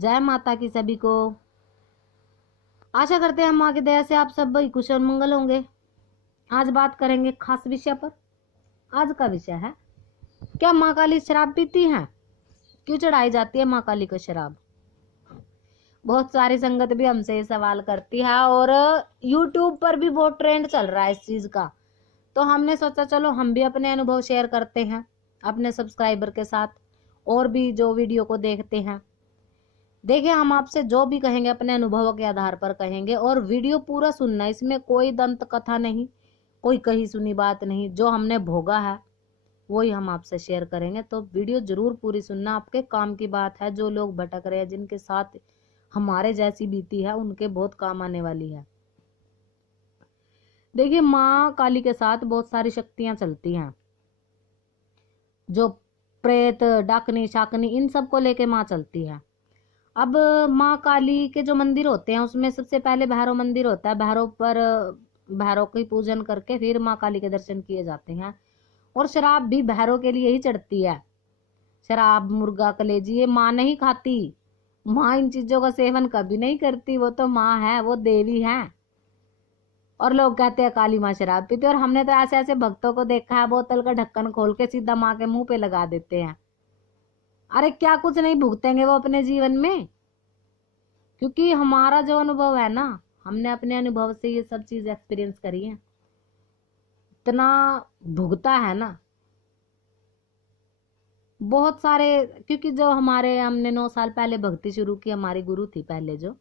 जय माता की सभी को। आशा करते हैं माँ की दया से आप सब कुशल मंगल होंगे। आज बात करेंगे खास विषय पर। आज का विषय है, क्या माँ काली शराब पीती हैं? क्यों चढ़ाई जाती है माँ काली को शराब? बहुत सारी संगत भी हमसे ये सवाल करती है और यूट्यूब पर भी बहुत ट्रेंड चल रहा है इस चीज का। तो हमने सोचा चलो हम भी अपने अनुभव शेयर करते हैं अपने सब्सक्राइबर के साथ और भी जो वीडियो को देखते हैं। देखिए, हम आपसे जो भी कहेंगे अपने अनुभव के आधार पर कहेंगे और वीडियो पूरा सुनना, इसमें कोई दंत कथा नहीं, कोई कही सुनी बात नहीं। जो हमने भोगा है वही हम आपसे शेयर करेंगे, तो वीडियो जरूर पूरी सुनना। आपके काम की बात है। जो लोग भटक रहे हैं, जिनके साथ हमारे जैसी बीती है, उनके बहुत काम आने वाली है। देखिए, माँ काली के साथ बहुत सारी शक्तियां चलती हैं, जो प्रेत डाकनी शाकनी इन सब को लेके माँ चलती है। अब माँ काली के जो मंदिर होते हैं उसमें सबसे पहले भैरव मंदिर होता है। भैरव की पूजन करके फिर माँ काली के दर्शन किए जाते हैं। और शराब भी भैरव के लिए ही चढ़ती है। शराब, मुर्गा, कलेजी ये माँ नहीं खाती। माँ इन चीजों का सेवन कभी नहीं करती। वो तो माँ है, वो देवी है। और लोग कहते हैं काली माँ शराब पीती, और हमने तो ऐसे ऐसे भक्तों को देखा है, बोतल का ढक्कन खोल के सीधा माँ के मुंह पे लगा देते हैं। अरे क्या कुछ नहीं भुगतेंगे वो अपने जीवन में? क्योंकि हमारा जो अनुभव है ना, हमने अपने अनुभव से ये सब चीज एक्सपीरियंस करी है। इतना भुगता है ना बहुत सारे। क्योंकि जो हमने 9 साल पहले भक्ति शुरू की, हमारी गुरु थी पहले जो,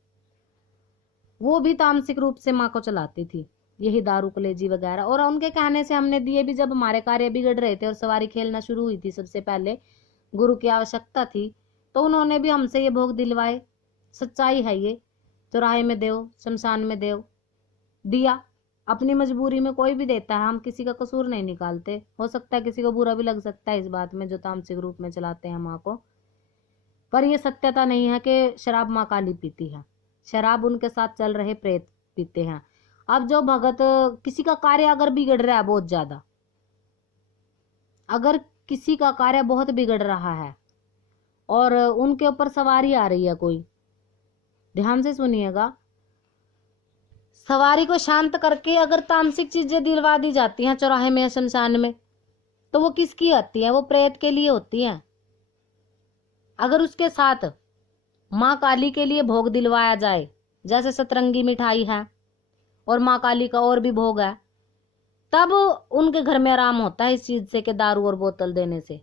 वो भी तामसिक रूप से माँ को चलाती थी, यही दारू कलेजी वगैरह। और उनके कहने से हमने दिए भी। जब हमारे कार्य बिगड़ रहे थे और सवारी खेलना शुरू हुई थी, सबसे पहले गुरु की आवश्यकता थी, तो उन्होंने भी हमसे ये भोग दिलवाए। सच्चाई है ये। चौराहे में देव, शमशान में देव, दिया। अपनी मजबूरी में कोई भी देता है, हम किसी का कसूर नहीं निकालते। हो सकता है किसी को बुरा भी लग सकता है इस बात में, जो तामसिक रूप में चलाते हैं माँ को। पर यह सत्यता नहीं है कि शराब माँ काली पीती है। शराब उनके साथ चल रहे प्रेत पीते हैं। अब जो भगत, किसी का कार्य अगर बिगड़ रहा है बहुत ज्यादा, अगर किसी का कार्य बहुत बिगड़ रहा है और उनके ऊपर सवारी आ रही है कोई, ध्यान से सुनिएगा, सवारी को शांत करके अगर तामसिक चीजें दिलवा दी जाती हैं चौराहे में या शमशान में, तो वो किसकी होती है? वो प्रेत के लिए होती हैं। अगर उसके साथ माँ काली के लिए भोग दिलवाया जाए, जैसे सतरंगी मिठाई है और माँ काली का और भी भोग है, तब उनके घर में आराम होता है इस चीज से कि दारू और बोतल देने से।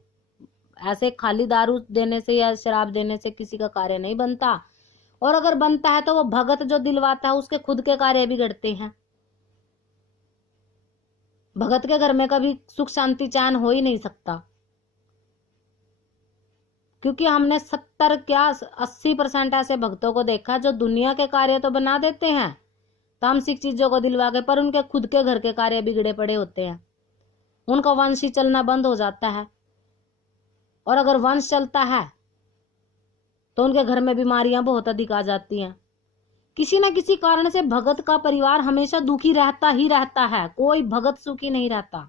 ऐसे खाली दारू देने से या शराब देने से किसी का कार्य नहीं बनता। और अगर बनता है तो वो भगत जो दिलवाता है उसके खुद के कार्य बिगड़ते हैं। भगत के घर में कभी सुख शांति चैन हो ही नहीं सकता। क्योंकि हमने 70 क्या 80% ऐसे भक्तों को देखा जो दुनिया के कार्य तो बना देते हैं तामसिक चीजों को दिलवा के, पर उनके खुद के घर के कार्य बिगड़े पड़े होते हैं। उनका वंश ही चलना बंद हो जाता है। और अगर वंश चलता है तो उनके घर में बीमारियां बहुत अधिक आ जाती हैं। किसी ना किसी कारण से भगत का परिवार हमेशा दुखी रहता ही रहता है। कोई भगत सुखी नहीं रहता।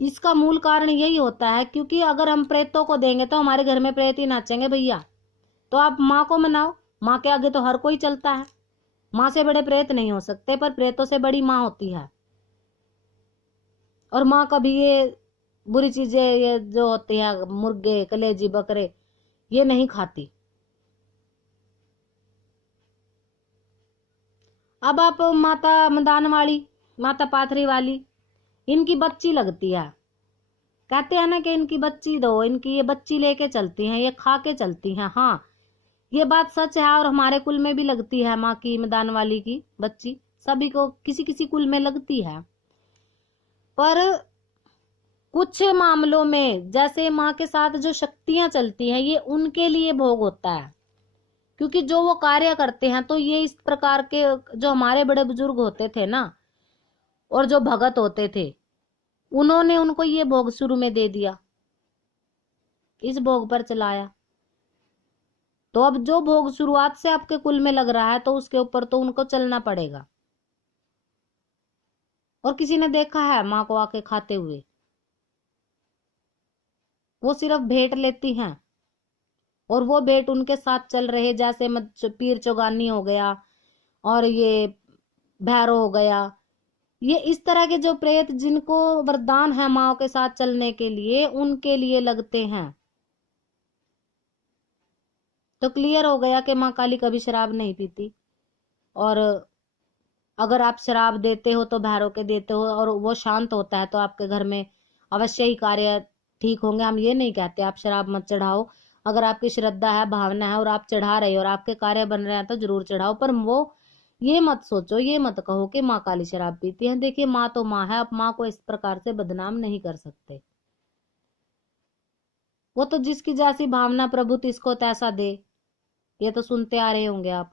इसका मूल कारण यही होता है, क्योंकि अगर हम प्रेतों को देंगे तो हमारे घर में प्रेत ही नाचेंगे भैया। तो आप माँ को मनाओ, माँ के आगे तो हर कोई चलता है। माँ से बड़े प्रेत नहीं हो सकते, पर प्रेतों से बड़ी माँ होती है। और माँ कभी ये बुरी चीजें, ये जो होती है मुर्गे, कलेजी, बकरे, ये नहीं खाती। अब आप माता मदान वाली, माता पाथरी वाली, इनकी बच्ची लगती है। कहते हैं ना कि इनकी बच्ची दो, इनकी ये बच्ची लेके चलती हैं, ये खा के चलती हैं। हाँ, ये बात सच है। और हमारे कुल में भी लगती है माँ की, मदान वाली की बच्ची। सभी को किसी किसी कुल में लगती है। पर कुछ मामलों में, जैसे माँ के साथ जो शक्तियां चलती हैं, ये उनके लिए भोग होता है। क्योंकि जो वो कार्य करते हैं, तो ये इस प्रकार के जो हमारे बड़े बुजुर्ग होते थे ना, और जो भगत होते थे, उन्होंने उनको ये भोग शुरू में दे दिया, इस भोग पर चलाया। तो अब जो भोग शुरुआत से आपके कुल में लग रहा है, तो उसके ऊपर तो उनको चलना पड़ेगा। और किसी ने देखा है माँ को आके खाते हुए? वो सिर्फ भेंट लेती हैं। और वो भेंट उनके साथ चल रहे, जैसे पीर चौगानी हो गया और ये भैरव हो गया, ये इस तरह के जो प्रेत जिनको वरदान है माओ के साथ चलने के लिए, उनके लिए लगते हैं। तो क्लियर हो गया कि माँ काली कभी शराब नहीं पीती, और अगर आप शराब देते हो तो भैरव के देते हो और वो शांत होता है तो आपके घर में अवश्य ही कार्य ठीक होंगे। हम ये नहीं कहते आप शराब मत चढ़ाओ, अगर आपकी श्रद्धा है, भावना है और आप चढ़ा रहे हो और आपके कार्य बन रहे हैं तो जरूर चढ़ाओ। पर वो ये मत सोचो, ये मत कहो कि माँ काली शराब पीती है। देखिए माँ तो माँ है, आप माँ को इस प्रकार से बदनाम नहीं कर सकते। वो तो जिसकी जैसी भावना प्रभु इसको तैसा दे, ये तो सुनते आ रहे होंगे आप,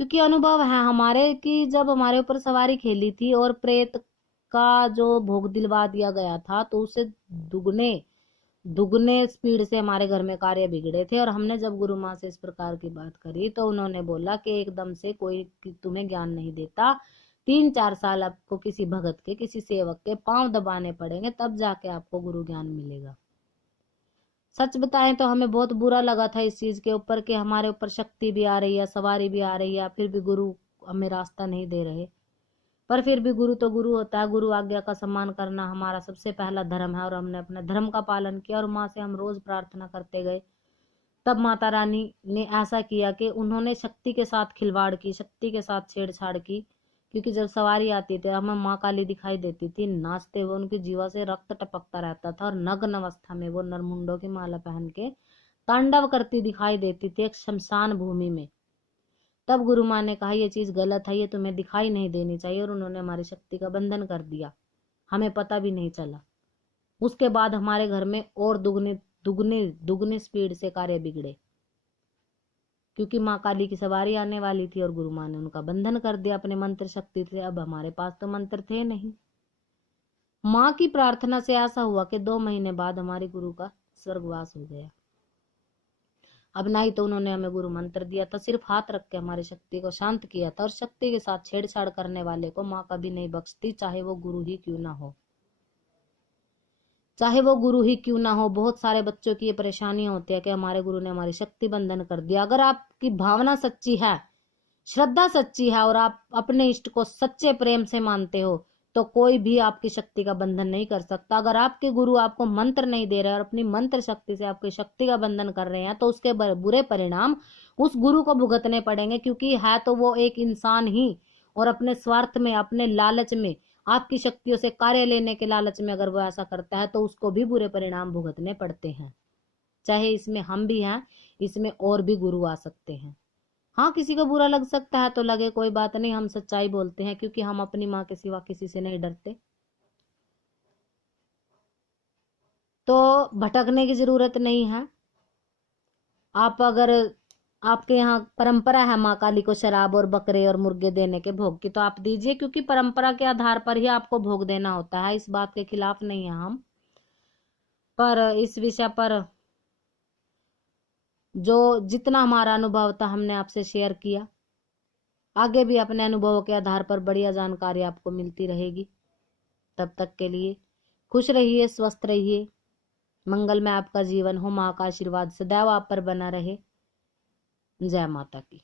क्योंकि अनुभव है हमारे कि जब हमारे ऊपर सवारी खेली थी और प्रेत का जो भोग दिलवा दिया गया था तो उससे दुगने दुगने स्पीड से हमारे घर में कार्य बिगड़े थे। और हमने जब गुरु माँ से इस प्रकार की बात करी तो उन्होंने बोला कि एकदम से कोई तुम्हें ज्ञान नहीं देता, 3-4 साल आपको किसी भगत के, किसी सेवक के पांव दबाने पड़ेंगे, तब जाके आपको गुरु ज्ञान मिलेगा। सच बताएं तो हमें बहुत बुरा लगा था इस चीज के ऊपर कि हमारे ऊपर शक्ति भी आ रही है, सवारी भी आ रही है, फिर भी गुरु हमें रास्ता नहीं दे रहे। पर फिर भी गुरु तो गुरु होता है, गुरु आज्ञा का सम्मान करना हमारा सबसे पहला धर्म है और हमने अपने धर्म का पालन किया और माँ से हम रोज प्रार्थना करते गए। तब माता रानी ने ऐसा किया कि उन्होंने शक्ति के साथ खिलवाड़ की, शक्ति के साथ छेड़छाड़ की, क्योंकि जब सवारी आती थी हमें माँ काली दिखाई देती थी, नाचते हुए उनकी जीवा से रक्त टपकता रहता था और नग्न अवस्था में वो नरमुंडों की माला पहन के तांडव करती दिखाई देती थी एक शमशान भूमि में। तब गुरु माँ ने कहा ये चीज गलत है, ये तुम्हें दिखाई नहीं देनी चाहिए, और उन्होंने हमारी शक्ति का बंधन कर दिया, हमें पता भी नहीं चला। उसके बाद हमारे घर में और दुगने दुगने दुगने स्पीड से कार्य बिगड़े, क्योंकि माँ काली की सवारी आने वाली थी और गुरु माँ ने उनका बंधन कर दिया अपने मंत्र शक्ति से। अब हमारे पास तो मंत्र थे नहीं। माँ की प्रार्थना से ऐसा हुआ कि 2 महीने बाद हमारे गुरु का स्वर्गवास हो गया। अब ना ही तो उन्होंने हमें गुरु मंत्र दिया था, सिर्फ हाथ रख के हमारी शक्ति को शांत किया था, और शक्ति के साथ छेड़छाड़ करने वाले को माँ कभी नहीं बख्शती, चाहे वो गुरु ही क्यों ना हो, चाहे वो गुरु ही क्यों ना हो। बहुत सारे बच्चों की ये परेशानियां होती है कि हमारे गुरु ने हमारी शक्ति बंधन कर दिया। अगर आपकी भावना सच्ची है, श्रद्धा सच्ची है और आप अपने इष्ट को सच्चे प्रेम से मानते हो तो कोई भी आपकी शक्ति का बंधन नहीं कर सकता। अगर आपके गुरु आपको मंत्र नहीं दे रहे और अपनी मंत्र शक्ति से आपकी शक्ति का बंधन कर रहे हैं तो उसके बुरे परिणाम उस गुरु को भुगतने पड़ेंगे, क्योंकि है तो वो एक इंसान ही, और अपने स्वार्थ में, अपने लालच में, आपकी शक्तियों से कार्य लेने के लालच में अगर वो ऐसा करता है तो उसको भी बुरे परिणाम भुगतने पड़ते हैं। चाहे इसमें हम भी हैं, इसमें और भी गुरु आ सकते हैं। हाँ, किसी को बुरा लग सकता है तो लगे, कोई बात नहीं, हम सच्चाई बोलते हैं क्योंकि हम अपनी माँ के सिवा किसी से नहीं डरते। तो भटकने की जरूरत नहीं है। आप अगर आपके यहाँ परंपरा है माँ काली को शराब और बकरे और मुर्गे देने के भोग की तो आप दीजिए, क्योंकि परंपरा के आधार पर ही आपको भोग देना होता है, इस बात के खिलाफ नहीं है हम। पर इस विषय पर जो जितना हमारा अनुभव था हमने आपसे शेयर किया। आगे भी अपने अनुभवों के आधार पर बढ़िया जानकारी आपको मिलती रहेगी। तब तक के लिए खुश रहिए, स्वस्थ रहिए, मंगल में आपका जीवन हो, माँ का आशीर्वाद सदैव आप पर बना रहे। जय माता की।